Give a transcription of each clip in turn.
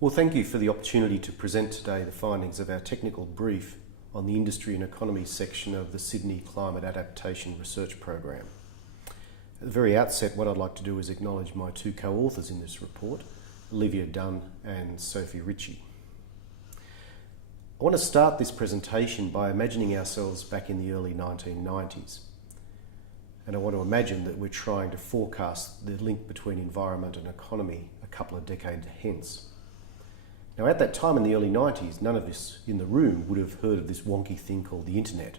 Well, thank you for the opportunity to present today the findings of our technical brief on the Industry and Economy section of the Sydney Climate Adaptation Research Program. At the very outset, what I'd like to do is acknowledge my two co-authors in this report, Olivia Dunn and Sophie Ritchie. I want to start this presentation by imagining ourselves back in the early 1990s. And I want to imagine that we're trying to forecast the link between environment and economy a couple of decades hence. Now, at that time in the early 90s, none of us in the room would have heard of this wonky thing called the internet.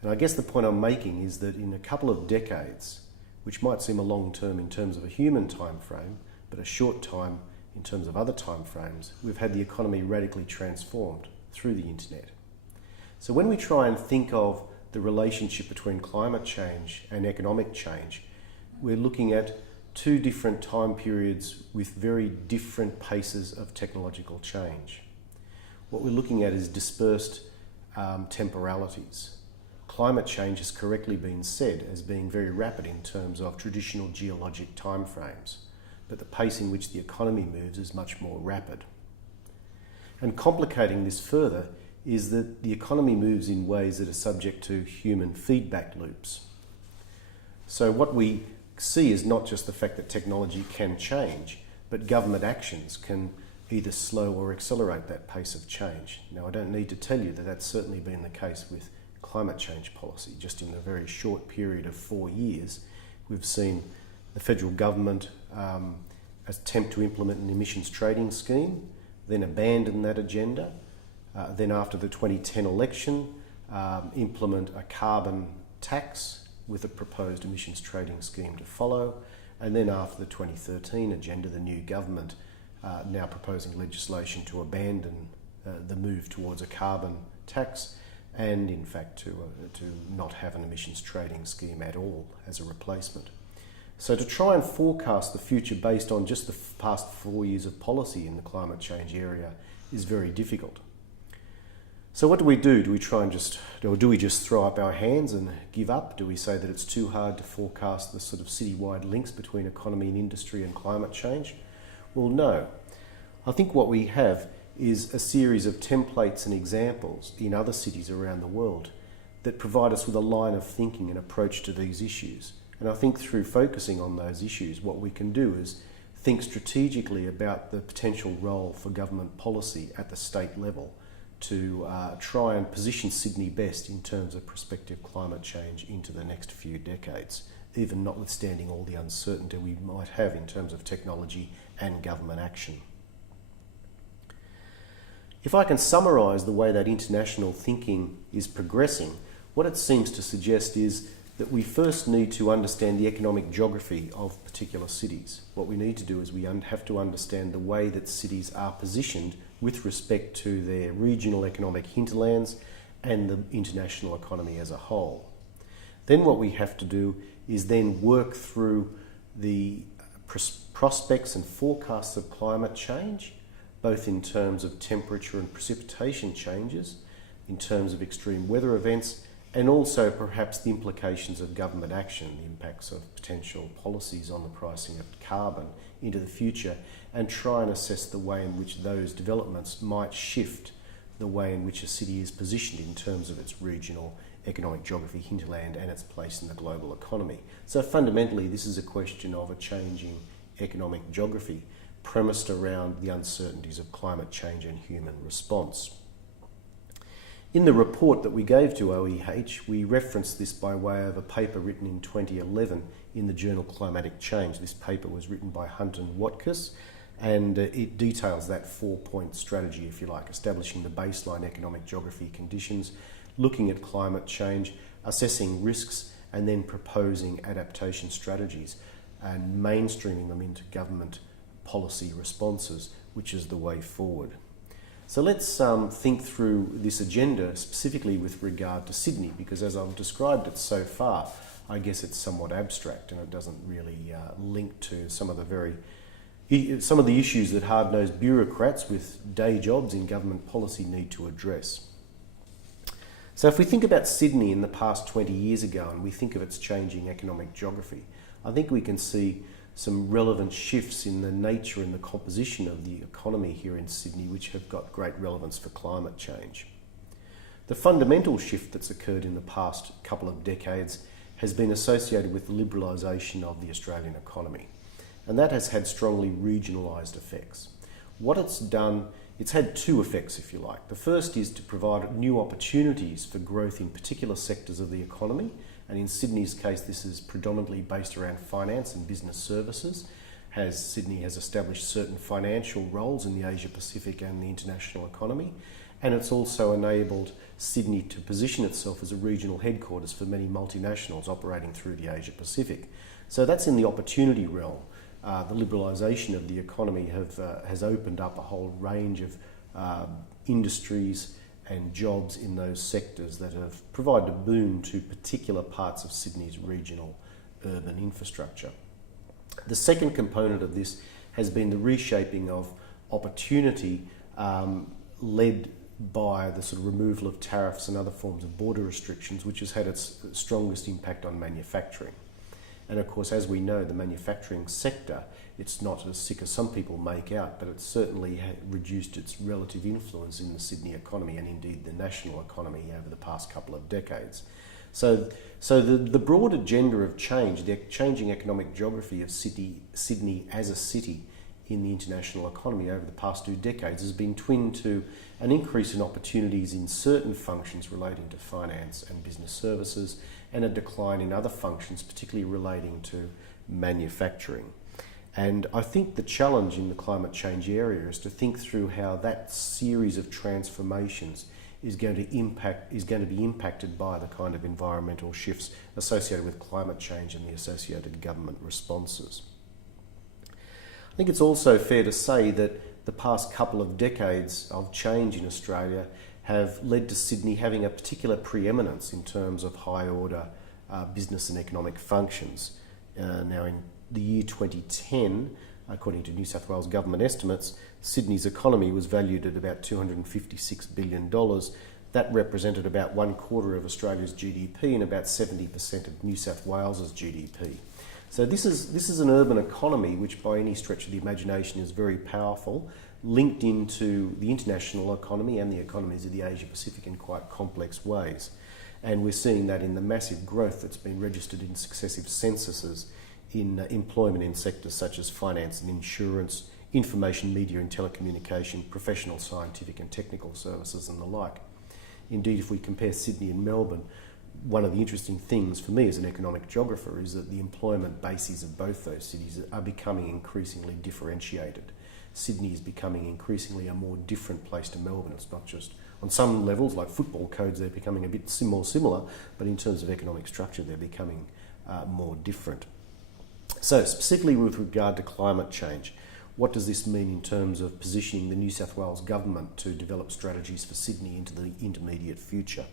And I guess the point I'm making is that in a couple of decades, which might seem a long term in terms of a human time frame, but a short time in terms of other time frames, we've had the economy radically transformed through the internet. So when we try and think of the relationship between climate change and economic change, we're looking at two different time periods with very different paces of technological change. What we're looking at is dispersed temporalities. Climate change has correctly been said as being very rapid in terms of traditional geologic timeframes, but the pace in which the economy moves is much more rapid. And complicating this further is that the economy moves in ways that are subject to human feedback loops. So what we see is not just the fact that technology can change, but government actions can either slow or accelerate that pace of change. Now, I don't need to tell you that that's certainly been the case with climate change policy. Just in a very short period of 4 years, we've seen the federal government attempt to implement an emissions trading scheme, then abandon that agenda, then after the 2010 election, implement a carbon tax with a proposed emissions trading scheme to follow, and then after the 2013 agenda, the new government now proposing legislation to abandon the move towards a carbon tax and in fact to not have an emissions trading scheme at all as a replacement. So to try and forecast the future based on just the past 4 years of policy in the climate change area is very difficult. So what do we do? Do we try and do we just throw up our hands and give up? Do we say that it's too hard to forecast the sort of citywide links between economy and industry and climate change? Well, no. I think what we have is a series of templates and examples in other cities around the world that provide us with a line of thinking and approach to these issues. And I think through focusing on those issues, what we can do is think strategically about the potential role for government policy at the state level to try and position Sydney best in terms of prospective climate change into the next few decades, even notwithstanding all the uncertainty we might have in terms of technology and government action. If I can summarise the way that international thinking is progressing, what it seems to suggest is that we first need to understand the economic geography of particular cities. What we need to do is we have to understand the way that cities are positioned with respect to their regional economic hinterlands and the international economy as a whole. Then what we have to do is then work through the prospects and forecasts of climate change, both in terms of temperature and precipitation changes, in terms of extreme weather events, and also perhaps the implications of government action, the impacts of potential policies on the pricing of carbon into the future, and try and assess the way in which those developments might shift the way in which a city is positioned in terms of its regional economic geography, hinterland, and its place in the global economy. So fundamentally, this is a question of a changing economic geography premised around the uncertainties of climate change and human response. In the report that we gave to OEH, we referenced this by way of a paper written in 2011 in the journal Climatic Change. This paper was written by Hunt and Watkus, and it details that 4-point strategy, if you like, establishing the baseline economic geography conditions, looking at climate change, assessing risks, and then proposing adaptation strategies and mainstreaming them into government policy responses, which is the way forward. So let's think through this agenda specifically with regard to Sydney, because as I've described it so far, I guess it's somewhat abstract and it doesn't really link to some of the issues that hard-nosed bureaucrats with day jobs in government policy need to address. So if we think about Sydney in the past 20 years ago and we think of its changing economic geography, I think we can see some relevant shifts in the nature and the composition of the economy here in Sydney, which have got great relevance for climate change. The fundamental shift that's occurred in the past couple of decades has been associated with the liberalisation of the Australian economy, and that has had strongly regionalised effects. What it's done, it's had two effects, if you like. The first is to provide new opportunities for growth in particular sectors of the economy, and in Sydney's case this is predominantly based around finance and business services. Sydney has established certain financial roles in the Asia Pacific and the international economy, and it's also enabled Sydney to position itself as a regional headquarters for many multinationals operating through the Asia Pacific. So that's in the opportunity realm. The liberalisation of the economy has opened up a whole range of industries and jobs in those sectors that have provided a boon to particular parts of Sydney's regional urban infrastructure. The second component of this has been the reshaping of opportunity led by the sort of removal of tariffs and other forms of border restrictions, which has had its strongest impact on manufacturing. And of course, as we know, the manufacturing sector, it's not as sick as some people make out, but it's certainly reduced its relative influence in the Sydney economy and indeed the national economy over the past couple of decades. So the broad agenda of change, the changing economic geography of Sydney as a city in the international economy over the past 2 decades has been twinned to an increase in opportunities in certain functions relating to finance and business services, and a decline in other functions, particularly relating to manufacturing. And I think the challenge in the climate change area is to think through how that series of transformations is going to be impacted by the kind of environmental shifts associated with climate change and the associated government responses. I think it's also fair to say that the past couple of decades of change in Australia have led to Sydney having a particular preeminence in terms of high-order business and economic functions. Now, in the year 2010, according to New South Wales government estimates, Sydney's economy was valued at about $256 billion. That represented about 1/4 of Australia's GDP and about 70% of New South Wales's GDP. So this is an urban economy which by any stretch of the imagination is very powerful, linked into the international economy and the economies of the Asia Pacific in quite complex ways. And we're seeing that in the massive growth that's been registered in successive censuses in employment in sectors such as finance and insurance, information, media and telecommunication, professional, scientific and technical services and the like. Indeed, if we compare Sydney and Melbourne, one of the interesting things for me as an economic geographer is that the employment bases of both those cities are becoming increasingly differentiated. Sydney is becoming increasingly a more different place to Melbourne. It's not just on some levels, like football codes, they're becoming a bit more similar, but in terms of economic structure, they're becoming more different. So specifically with regard to climate change, what does this mean in terms of positioning the New South Wales government to develop strategies for Sydney into the intermediate future?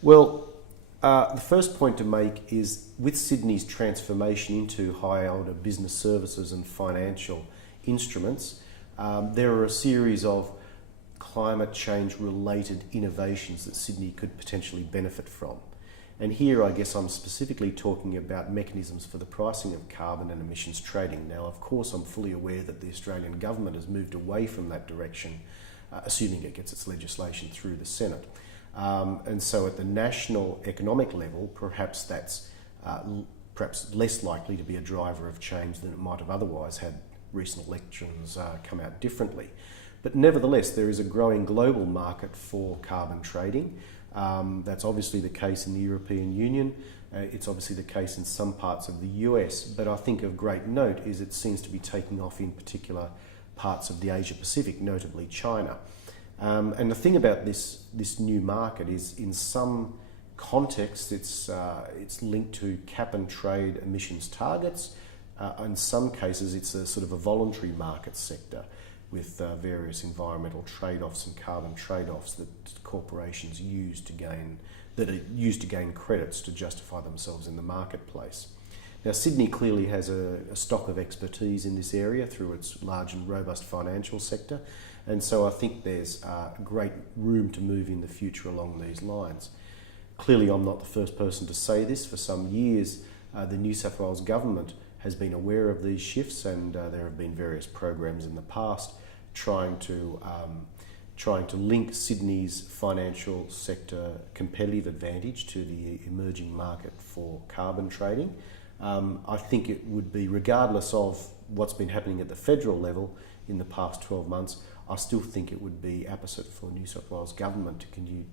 Well, the first point to make is with Sydney's transformation into high-order business services and financial instruments, there are a series of climate change related innovations that Sydney could potentially benefit from. And here I guess I'm specifically talking about mechanisms for the pricing of carbon and emissions trading. Now, of course, I'm fully aware that the Australian government has moved away from that direction, assuming it gets its legislation through the Senate. And so at the national economic level, perhaps that's perhaps less likely to be a driver of change than it might have otherwise had recent elections come out differently. But nevertheless, there is a growing global market for carbon trading. That's obviously the case in the European Union. It's obviously the case in some parts of the US, but I think of great note is it seems to be taking off in particular parts of the Asia Pacific, notably China. And the thing about this new market is in some contexts it's linked to cap and trade emissions targets. In some cases it's a sort of a voluntary market sector with various environmental trade-offs and carbon trade-offs that corporations use to gain credits to justify themselves in the marketplace. Now, Sydney clearly has a stock of expertise in this area through its large and robust financial sector, and so I think there's great room to move in the future along these lines. Clearly, I'm not the first person to say this. For some years, the New South Wales government has been aware of these shifts, and there have been various programs in the past trying to link Sydney's financial sector competitive advantage to the emerging market for carbon trading. I think it would be, regardless of what's been happening at the federal level in the past 12 months, I still think it would be apposite for New South Wales government to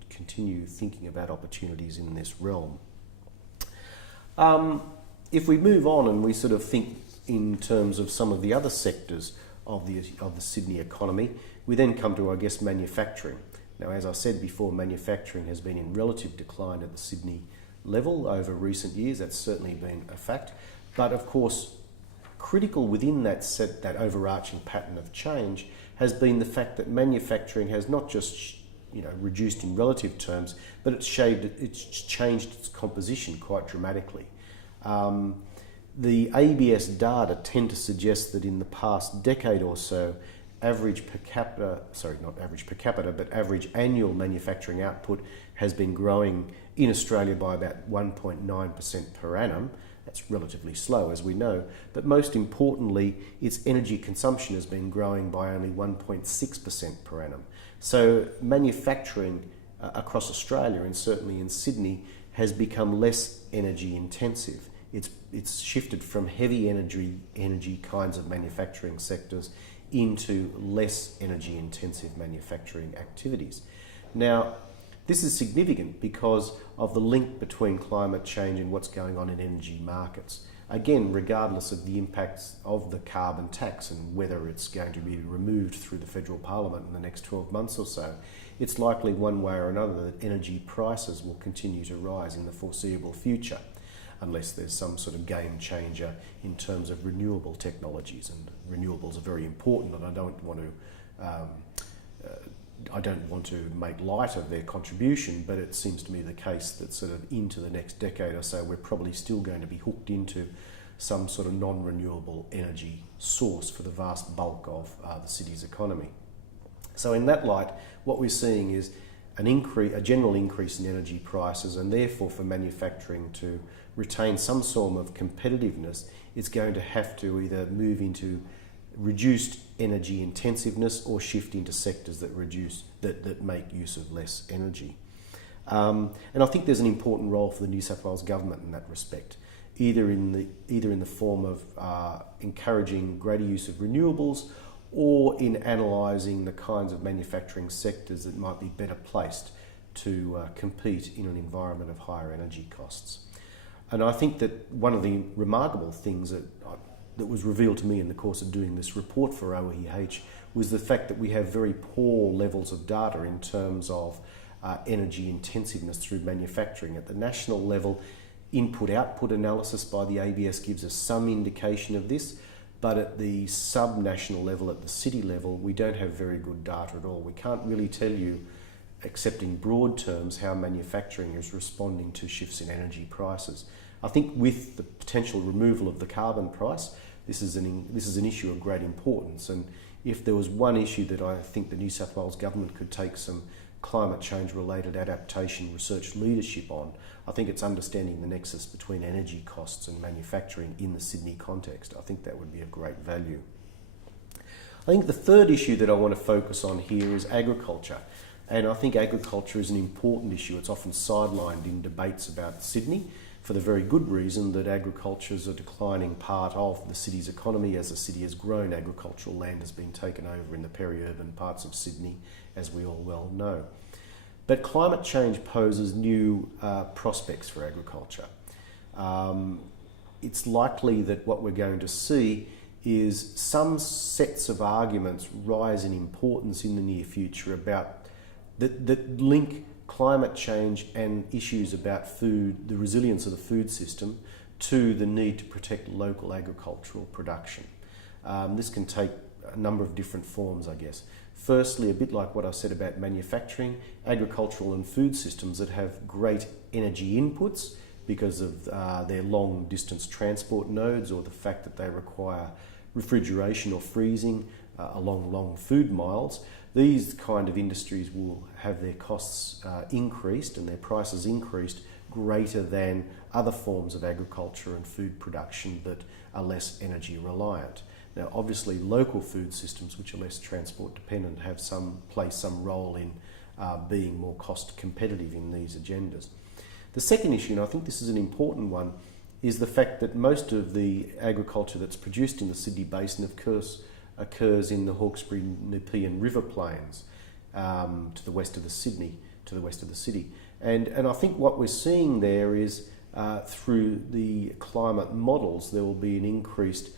continue thinking about opportunities in this realm. If we move on and we sort of think in terms of some of the other sectors of the Sydney economy, we then come to, I guess, manufacturing. Now, as I said before, manufacturing has been in relative decline at the Sydney level over recent years. That's certainly been a fact. But of course, critical within that overarching pattern of change has been the fact that manufacturing has not just reduced in relative terms, but it's changed its composition quite dramatically. The ABS data tend to suggest that in the past decade or so, average annual manufacturing output has been growing in Australia by about 1.9% per annum. That's relatively slow, as we know, but most importantly, its energy consumption has been growing by only 1.6% per annum. So manufacturing across Australia, and certainly in Sydney, has become less energy intensive. It's shifted from heavy energy kinds of manufacturing sectors into less energy intensive manufacturing activities. Now, this is significant because of the link between climate change and what's going on in energy markets. Again, regardless of the impacts of the carbon tax and whether it's going to be removed through the federal parliament in the next 12 months or so, it's likely one way or another that energy prices will continue to rise in the foreseeable future, unless there's some sort of game changer in terms of renewable technologies. And renewables are very important, and I don't want to make light of their contribution, but it seems to me the case that sort of into the next decade or so, we're probably still going to be hooked into some sort of non-renewable energy source for the vast bulk of the city's economy. So in that light, what we're seeing is a general increase in energy prices, and therefore for manufacturing to retain some form of competitiveness, it's going to have to either move into reduced energy intensiveness or shift into sectors that make use of less energy. And I think there's an important role for the New South Wales government in that respect, either in the form of encouraging greater use of renewables, or in analysing the kinds of manufacturing sectors that might be better placed to compete in an environment of higher energy costs. And I think that one of the remarkable things that was revealed to me in the course of doing this report for OEH was the fact that we have very poor levels of data in terms of energy intensiveness through manufacturing. At the national level, input-output analysis by the ABS gives us some indication of this, but at the sub-national level, at the city level, we don't have very good data at all. We can't really tell you, except in broad terms, how manufacturing is responding to shifts in energy prices. I think with the potential removal of the carbon price, this is an issue of great importance. And if there was one issue that I think the New South Wales government could take some climate change related adaptation research leadership on, I think it's understanding the nexus between energy costs and manufacturing in the Sydney context. I think that would be of great value. I think the third issue that I want to focus on here is agriculture. And I think agriculture is an important issue. It's often sidelined in debates about Sydney, for the very good reason that agriculture is a declining part of the city's economy. As the city has grown, agricultural land has been taken over in the peri-urban parts of Sydney, as we all well know. But climate change poses new prospects for agriculture. It's likely that what we're going to see is some sets of arguments rise in importance in the near future about that link climate change and issues about food, the resilience of the food system, to the need to protect local agricultural production. This can take a number of different forms, I guess. Firstly, a bit like what I said about manufacturing, agricultural and food systems that have great energy inputs because of their long distance transport nodes, or the fact that they require refrigeration or freezing along long food miles. These kind of industries will have their costs increased and their prices increased greater than other forms of agriculture and food production that are less energy reliant. Now, obviously, local food systems, which are less transport dependent, play some role in being more cost competitive in these agendas. The second issue, and I think this is an important one, is the fact that most of the agriculture that's produced in the Sydney Basin, of course, occurs in the Hawkesbury-Nepean River Plains to the west of the city. And I think what we're seeing there is through the climate models, there will be an increased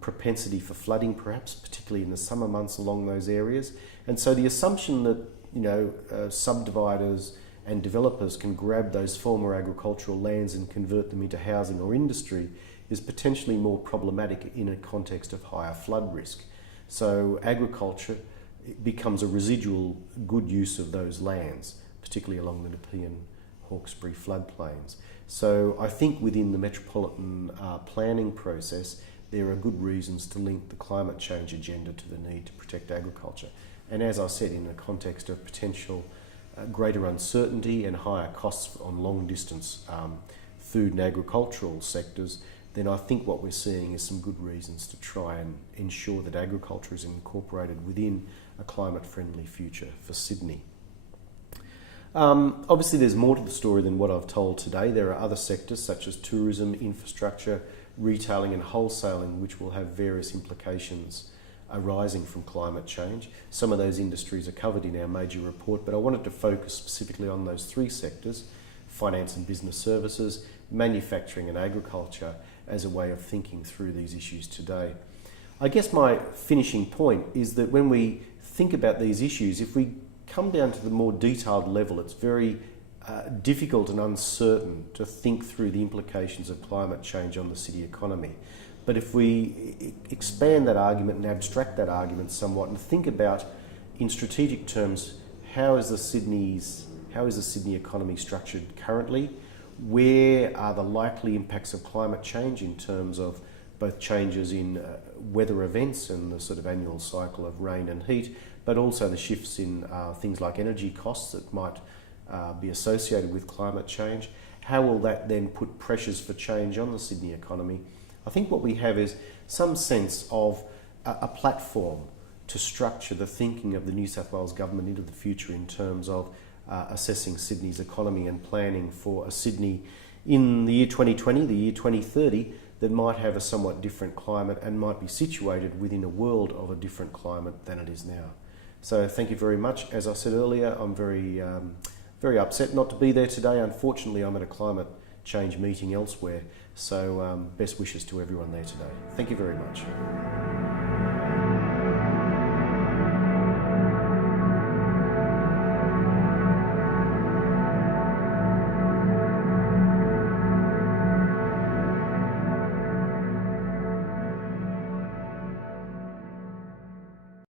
propensity for flooding, perhaps, particularly in the summer months along those areas. And so the assumption that subdividers and developers can grab those former agricultural lands and convert them into housing or industry is potentially more problematic in a context of higher flood risk. So agriculture becomes a residual good use of those lands, particularly along the Nepean Hawkesbury floodplains. So I think within the metropolitan planning process, there are good reasons to link the climate change agenda to the need to protect agriculture. And as I said, in the context of potential greater uncertainty and higher costs on long distance food and agricultural sectors, then I think what we're seeing is some good reasons to try and ensure that agriculture is incorporated within a climate-friendly future for Sydney. Obviously, there's more to the story than what I've told today. There are other sectors such as tourism, infrastructure, retailing and wholesaling, which will have various implications arising from climate change. Some of those industries are covered in our major report, but I wanted to focus specifically on those three sectors: finance and business services, manufacturing and agriculture, as a way of thinking through these issues today. I guess my finishing point is that when we think about these issues, if we come down to the more detailed level, it's very difficult and uncertain to think through the implications of climate change on the city economy. But if we expand that argument and abstract that argument somewhat and think about, in strategic terms, how is the Sydney economy structured currently? Where are the likely impacts of climate change in terms of both changes in weather events and the sort of annual cycle of rain and heat, but also the shifts in things like energy costs that might be associated with climate change? How will that then put pressures for change on the Sydney economy? I think what we have is some sense of a platform to structure the thinking of the New South Wales government into the future in terms of assessing Sydney's economy and planning for a Sydney in the year 2020, the year 2030, that might have a somewhat different climate and might be situated within a world of a different climate than it is now. So thank you very much. As I said earlier, I'm very upset not to be there today. Unfortunately, I'm at a climate change meeting elsewhere. So best wishes to everyone there today. Thank you very much.